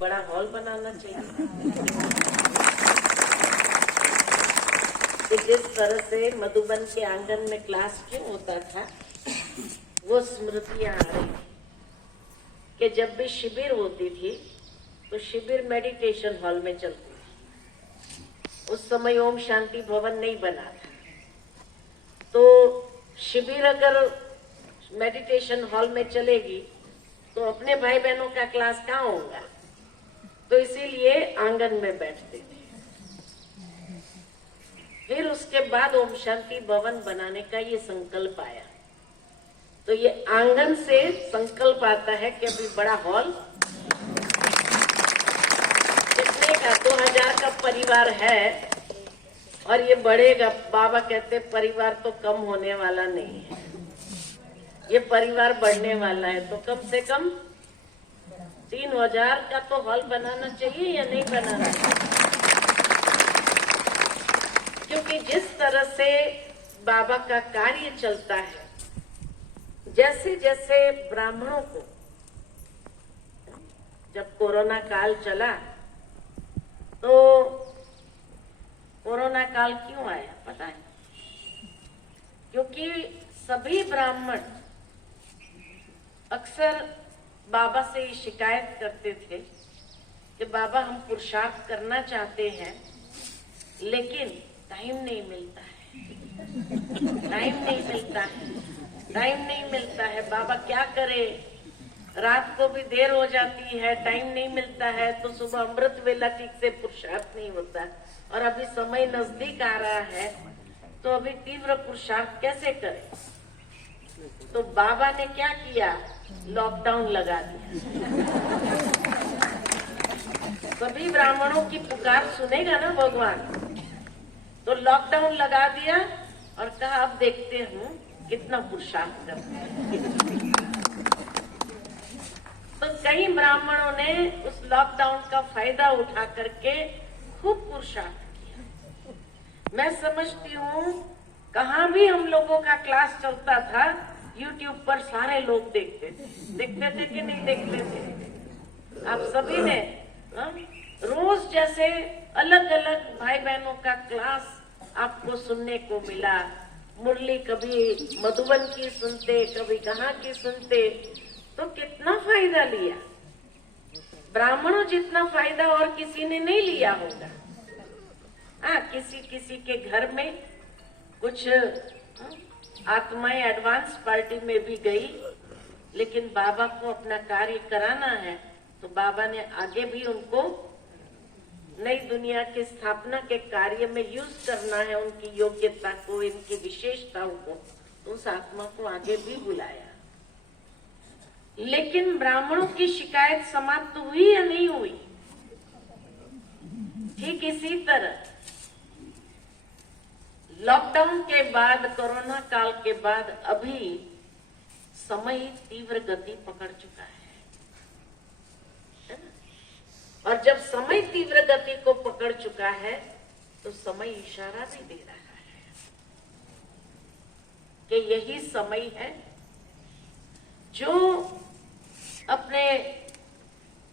बड़ा हॉल बनाना चाहिए। कि जिस तरह से मधुबन के आंगन में क्लास क्यों होता था, वो स्मृतियां आ रही थी कि जब भी शिविर होती थी तो शिविर मेडिटेशन हॉल में चलती थी। उस समय ओम शांति भवन नहीं बना था, तो शिविर अगर मेडिटेशन हॉल में चलेगी तो अपने भाई बहनों का क्लास कहाँ होगा, तो इसीलिए आंगन में बैठते थे। फिर उसके बाद ओम शांति भवन बनाने का ये संकल्प आया, तो ये आंगन से संकल्प आता है कि अभी बड़ा हॉल, कितने का 2000 का परिवार है और ये बढ़ेगा। बाबा कहते परिवार तो कम होने वाला नहीं है, ये परिवार बढ़ने वाला है, तो कम से कम 3000 का तो हॉल बनाना चाहिए या नहीं बनाना चाहिए। क्योंकि जिस तरह से बाबा का कार्य चलता है, जैसे जैसे ब्राह्मणों को, जब कोरोना काल चला तो कोरोना काल क्यों आया पता है? क्योंकि सभी ब्राह्मण अक्सर बाबा से शिकायत करते थे कि बाबा हम पुरुषार्थ करना चाहते हैं लेकिन टाइम नहीं मिलता है, टाइम नहीं मिलता है, टाइम नहीं मिलता है। बाबा क्या करे, रात को भी देर हो जाती है, टाइम नहीं मिलता है, तो सुबह अमृत वेला ठीक से पुरुषार्थ नहीं होता, और अभी समय नजदीक आ रहा है तो अभी तीव्र पुरुषार्थ कैसे करें। तो बाबा ने क्या किया, लॉकडाउन लगा दिया। सभी ब्राह्मणों की पुकार सुनेगा ना भगवान, तो लॉकडाउन लगा दिया और कहा अब देखते हूँ कितना पुरुषार्थ करते हैं। तो कई ब्राह्मणों ने उस लॉकडाउन का फायदा उठा करके खूब पुरुषार्थ किया। मैं समझती हूँ कहाँ भी हम लोगों का क्लास चलता था, YouTube पर सारे लोग देखते थे कि नहीं देखते थे? आप सभी ने रोज जैसे अलग अलग भाई बहनों का क्लास आपको सुनने को मिला। मुरली कभी मधुबन की सुनते, कभी कहाँ की सुनते, तो कितना फायदा लिया। ब्राह्मणों जितना फायदा और किसी ने नहीं लिया होगा। किसी किसी के घर में कुछ आत्माएं एडवांस पार्टी में भी गई, लेकिन बाबा को अपना कार्य कराना है तो बाबा ने आगे भी उनको नई दुनिया की स्थापना के कार्य में यूज करना है, उनकी योग्यता को, इनकी विशेषताओं को, तो उस आत्मा को आगे भी बुलाया। लेकिन ब्राह्मणों की शिकायत समाप्त हुई या नहीं हुई? ठीक इसी तरह लॉकडाउन के बाद, कोरोना काल के बाद अभी समय तीव्र गति पकड़ चुका है ना? और जब समय तीव्र गति को पकड़ चुका है तो समय इशारा भी दे रहा है कि यही समय है जो अपने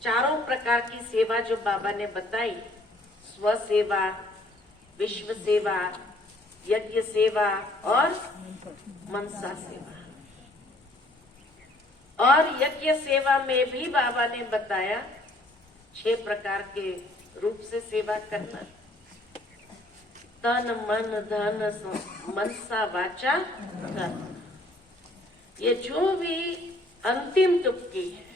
चारों प्रकार की सेवा जो बाबा ने बताई, स्व सेवा, विश्व सेवा, यज्ञ सेवा और मनसा सेवा। और यज्ञ सेवा में भी बाबा ने बताया 6 प्रकार के रूप से सेवा करना, तन मन धन मनसा वाचा कर्म। ये जो भी अंतिम टुपकी है,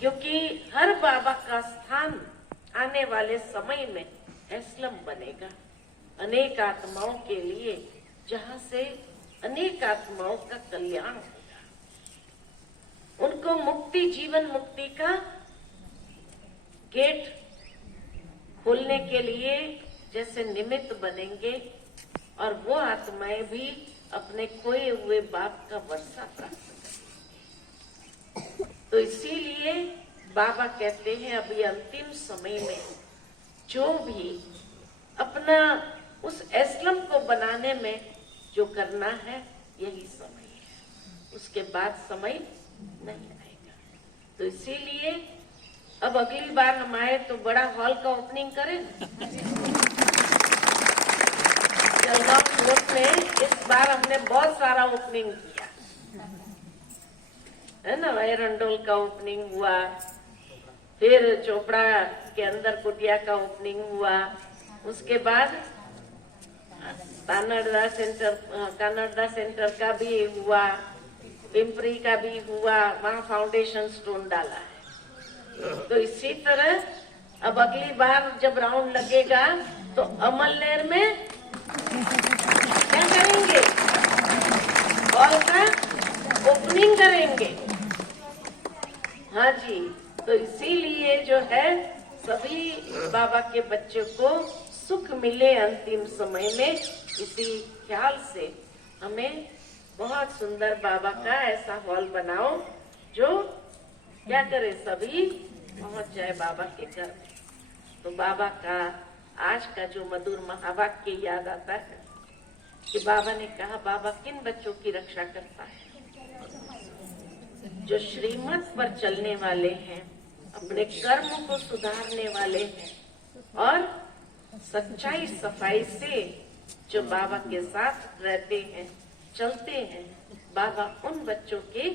क्योंकि हर बाबा का स्थान आने वाले समय में एस्लम बनेगा अनेक आत्माओं के लिए, जहां से अनेक आत्माओं का कल्याण होगा, उनको मुक्ति, जीवन मुक्ति का गेट खोलने के लिए जैसे निमित्त बनेंगे, और वो आत्माएं भी अपने खोए हुए बाप का वर्षा प्राप्त करेंगे। तो इसीलिए बाबा कहते हैं अभी अंतिम समय में जो भी अपना उस एस्लम को बनाने में जो करना है, यही समय है, उसके बाद समय नहीं आएगा। तो इसीलिए अब अगली बार हम आए तो बड़ा हॉल का ओपनिंग करें। जलगांव कोर्ट में इस बार हमने बहुत सारा ओपनिंग किया है ना। एरंडोल का ओपनिंग हुआ, फिर चोपड़ा के अंदर कुटिया का ओपनिंग हुआ, उसके बाद कानड़ा सेंटर का भी हुआ, पिंपरी का भी हुआ, वहाँ फाउंडेशन स्टोन डाला है। तो इसी तरह अब अगली बार जब राउंड लगेगा तो अमलनेर में क्या करेंगे, हॉल का ओपनिंग करेंगे। हाँ जी, तो इसीलिए जो है सभी बाबा के बच्चों को सुख मिले अंतिम समय में, इसी ख्याल से हमें बहुत सुंदर बाबा का ऐसा हॉल बनाओ जो क्या करे, सभी पहुंच जाए बाबा के घर में। तो बाबा का आज का जो मधुर महावाक्य याद आता है कि बाबा ने कहा, बाबा किन बच्चों की रक्षा करता है, जो श्रीमत पर चलने वाले हैं, अपने कर्म को सुधारने वाले हैं और सच्चाई सफाई से जो बाबा के साथ रहते हैं, चलते हैं। बाबा उन बच्चों की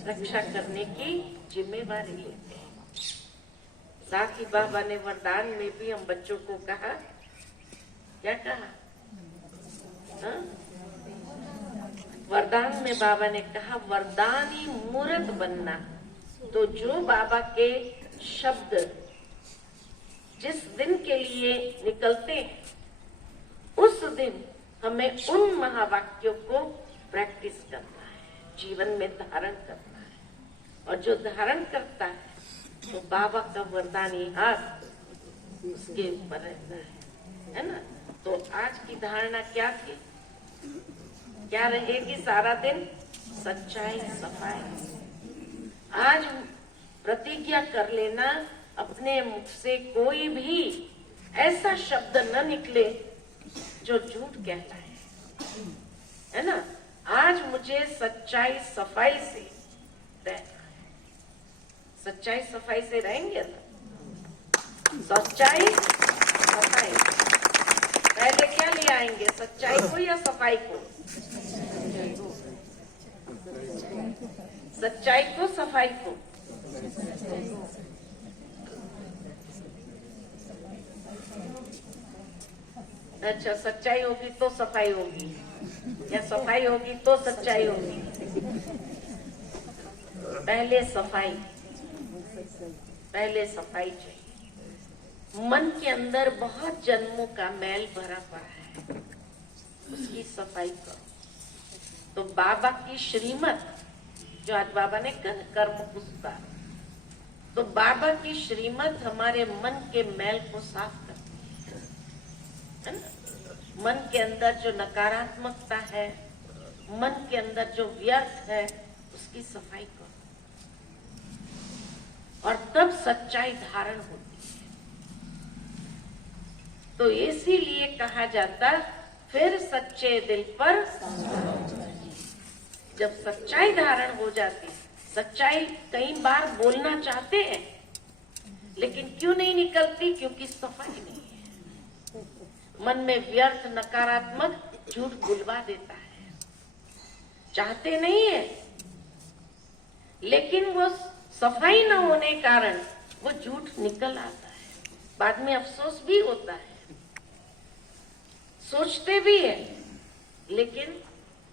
रक्षा करने की जिम्मेवारी लेते हैं। साथ ही बाबा ने वरदान में भी हम बच्चों को कहा, क्या कहा, हाँ? वरदान में बाबा ने कहा, वरदानी मूर्त बनना। तो जो बाबा के शब्द जिस दिन के लिए निकलते हैं, उस दिन हमें उन महावाक्यों को प्रैक्टिस करना है, जीवन में धारण करना है। और जो धारण करता है तो बाबा का वरदानी हाथ उसके ऊपर रहता है ना। तो आज की धारणा क्या थी, क्या रहेगी सारा दिन, सच्चाई सफाई। आज प्रतिज्ञा कर लेना, अपने मुख से कोई भी ऐसा शब्द न निकले जो झूठ कहलाए, है ना। आज मुझे सच्चाई सफाई से रहना है। सच्चाई सफाई से रहेंगे ना, सच्चाई सफाई। पहले क्या ले आएंगे, सच्चाई को या सफाई को? सच्चाई को, सफाई को। अच्छा, सच्चाई होगी तो सफाई होगी, या सफाई होगी तो सच्चाई होगी? पहले सफाई, पहले सफाई चाहिए। मन के अंदर बहुत जन्मों का मैल भरा पड़ा है, उसकी सफाई करो। तो बाबा की श्रीमत, जो आज बाबा ने कर्म पुस्ता, तो बाबा की श्रीमत हमारे मन के मैल को साफ करती है ना। मन के अंदर जो नकारात्मकता है, मन के अंदर जो व्यर्थ है, उसकी सफाई करो और तब सच्चाई धारण होती है। तो इसीलिए कहा जाता, फिर सच्चे दिल पर जब सच्चाई धारण हो जाती, सच्चाई कई बार बोलना चाहते हैं लेकिन क्यों नहीं निकलती, क्योंकि सफाई नहीं है। मन में व्यर्थ नकारात्मक झूठ बुलवा देता है, चाहते नहीं है लेकिन वो सफाई न होने कारण वो झूठ निकल आता है। बाद में अफसोस भी होता है, सोचते भी है लेकिन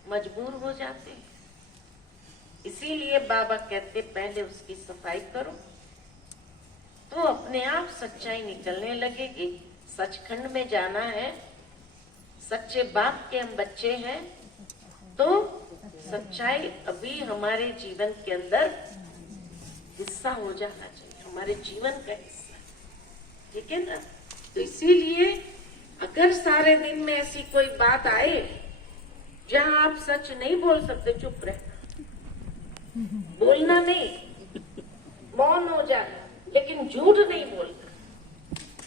मजबूर हो जाते हैं। इसीलिए बाबा कहते पहले उसकी सफाई करो तो अपने आप सच्चाई निकलने लगेगी। सचखंड में जाना है, सच्चे बाप के हम बच्चे हैं, तो सच्चाई अभी हमारे जीवन के अंदर हिस्सा हो जाना चाहिए, हमारे जीवन का हिस्सा, ठीक है ना। तो इसीलिए अगर सारे दिन में ऐसी कोई बात आए जहां आप सच नहीं बोल सकते, चुप रहना, बोलना नहीं, मौन हो जाना, लेकिन झूठ नहीं बोलना।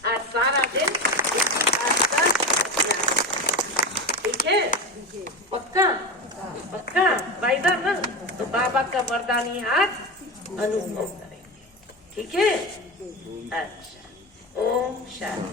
आज सारा दिन ठीक है, पक्का पक्का वायदा ना। तो बाबा का वरदानी हाथ अनुभव करेंगे, ठीक है? अच्छा, ओम शांति।